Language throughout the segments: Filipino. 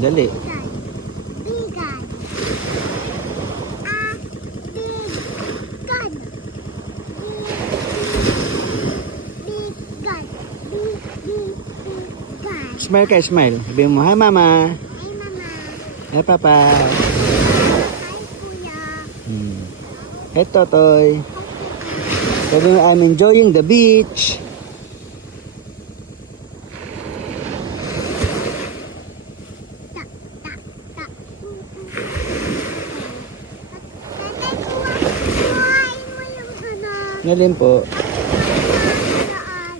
Dali. Bigan. Bigan. Bigan. Bigan. Smile ka, smile. Sabi mo, hi mama. Hi, Mama. Hi papa. Hi, Kuya. Hi Totoy. Sabi mo, I'm enjoying the beach. Tak, tak, tak. Kuhain mo yung ano. Nalin po?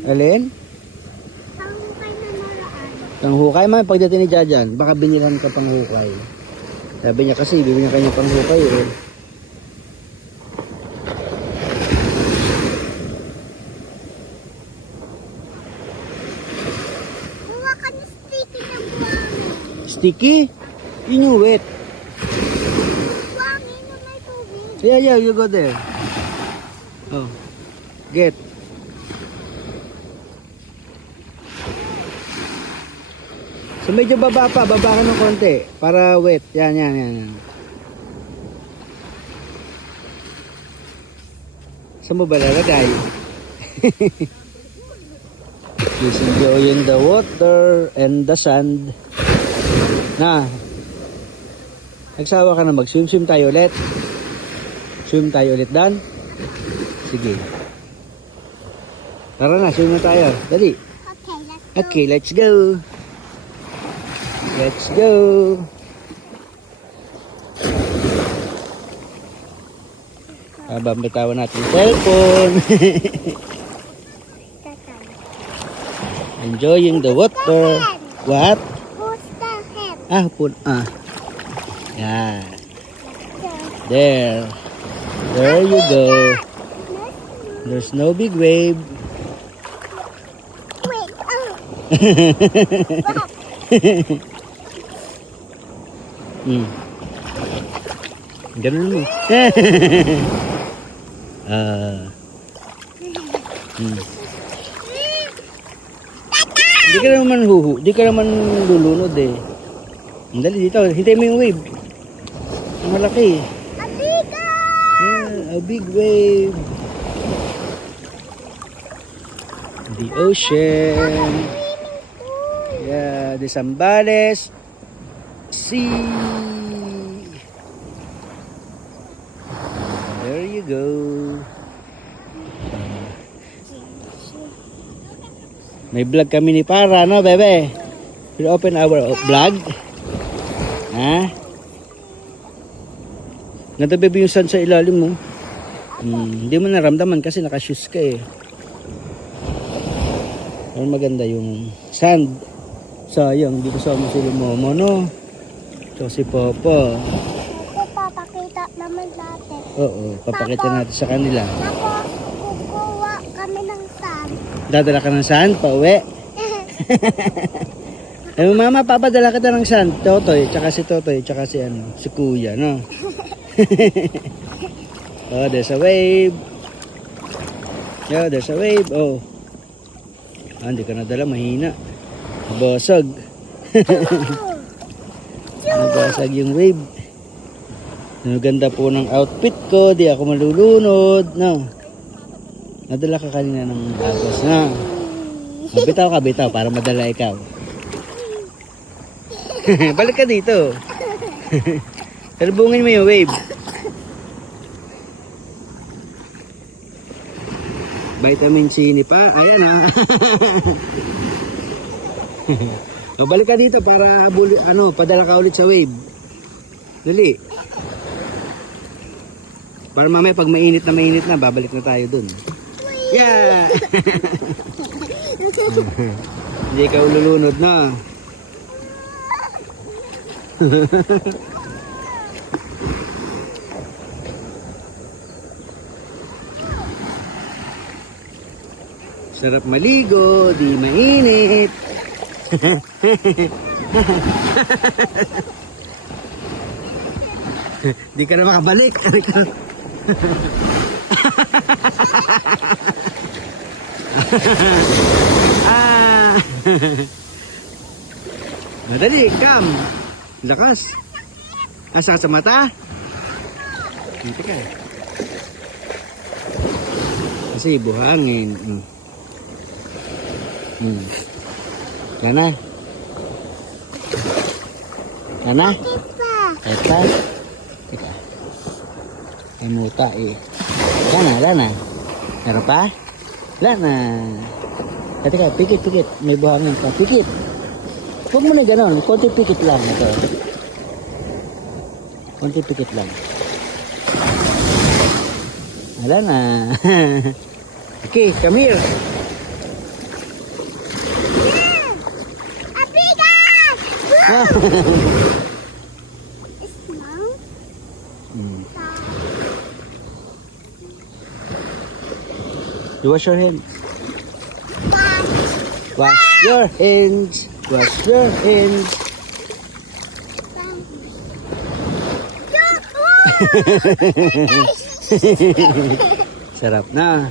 Naraan. Alin? Tangkay na naraan. Panghukay man, pagdating ni Jajan, baka binilhan ka panghukay. Sabi niya kasi, bibigyan kanya panghukay eh. Kuha ka ng sticky ng buwangin. Sticky? Yun yung wet. Buwangin yung may tubig. Yeah, you go there. Oh, get. So medyo baba pa, baba ka ng konti para wet. Yan. Saan mo ba lalagay? He's enjoying the water and the sand. Na, nagsawa ka na mag-swim tayo ulit. Swim tayo ulit, Dan? Sige. Tara na, swim na tayo. Dali. Okay, let's go. Okay, let's go. Let's go. Habang bitawan natin yung cellphone. Tatay. Enjoying the water. What? Who's the head? Yeah. There. There you go. There's no big wave. Wait, Ganun mo. Di ka naman di ka naman lulunod eh. Dali dito, hintay mo yung wave. Ang malaki. Abiga! Yeah, a big wave. The ocean. Yeah, the Zambales Sea. There you go. May vlog kami ni Para, no, bebe? We open our vlog. Ha? Nata, bebe, yung sand sa ilalim mo. Hindi mo naramdaman kasi naka-shoes ka eh. Pero maganda yung sand. Sayang, hindi kasama si Momo, no? Tsaka si Papa. Ako papakita naman natin. Oo, papakita natin sa kanila. Tapos, kukuha kami ng sand. Dadala ka ng sand, pauwi. Eh, mama, papadala kita ng sand. Totoy, tsaka si si Kuya, no? Oh, there's a wave. Yeah, there's a wave. Oh. Hindi ka nadala, mahina. Nabasag. Nabasag yung wave. Ang ganda po ng outfit ko. Di ako malulunod. No. Nadala ka kanina ng agos na. Bitaw para madala ikaw. Balik ka dito. Salubungin mo yung wave. Vitamin C ni Pa. Ayan ha. So, balik ka dito para padala ka ulit sa wave. Dali. Para mamaya pag mainit na, babalik na tayo dun. Yeah! Hindi ka ululunod na. Sarap maligo, di mainit. Di ka na makabalik. Madali, come. Lakas. Asa sa mata? Hindi ka. Kasi buhangin. Kana? Kana? Ipa. Eta? Teka. Ay muta eh. Lana. Meron pa? Lana. Teka, pikit. May buhangin pa. Pikit. Huwag mo na ganon. Konti pikit lang. Ito. Konti pikit lang. Wala na. Okay, come here. Abigas! Small. You wash your hands. What? Wash your hands. Wash your hands. Sarap na.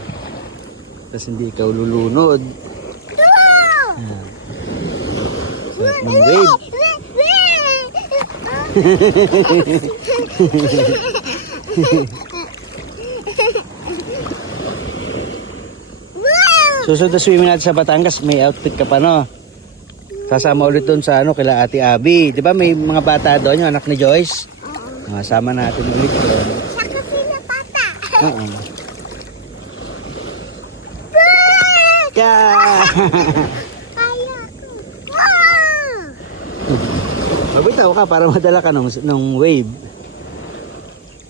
Tapos hindi ikaw lulunod. Ah. Sarap ng wave. Susunod na swimming natin sa Batangas, may outfit ka pa, no? Sasama ulit doon sa kila Ate Abby. Di ba may mga bata doon, yung anak ni Joyce? Sama natin ulit doon. Siya kasi na bata. Oo. Yeah! Kaya ko. Wow! Magbitaw ka para madala ka nung wave.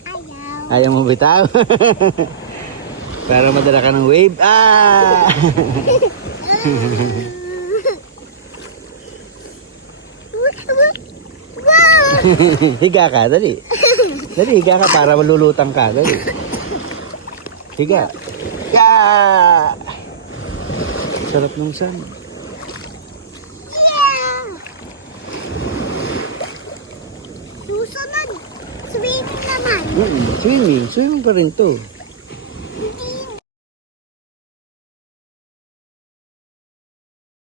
Ayaw. Ayaw mo bitaw? Para madala ka ng wave. Ah! Wow! Higa ka, dali. Dali, higa ka para malulutang ka. Dali. Higa. Yeah! Sarap nung sun. Yeah! Susunod. Swimming naman. Swimming. Swimming pa rin to.